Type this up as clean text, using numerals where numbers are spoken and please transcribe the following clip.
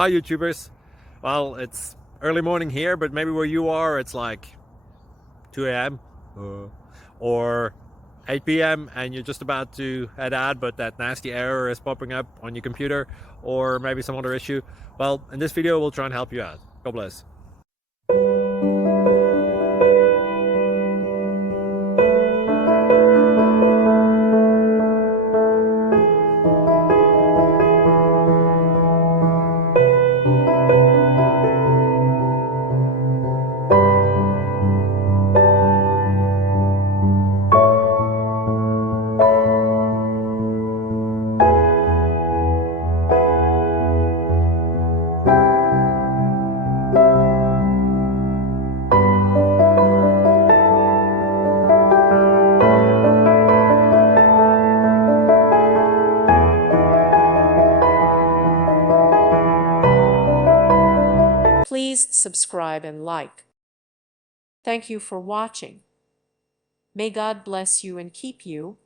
Hi YouTubers. Well, it's early morning here, but maybe where you are it's like 2 a.m. or 8 p.m. and you're just about to head out, but that nasty error is popping up on your computer, or maybe some other issue. Well, in this video we'll try and help you out. God bless. Please subscribe and like. Thank you for watching. May God bless you and keep you.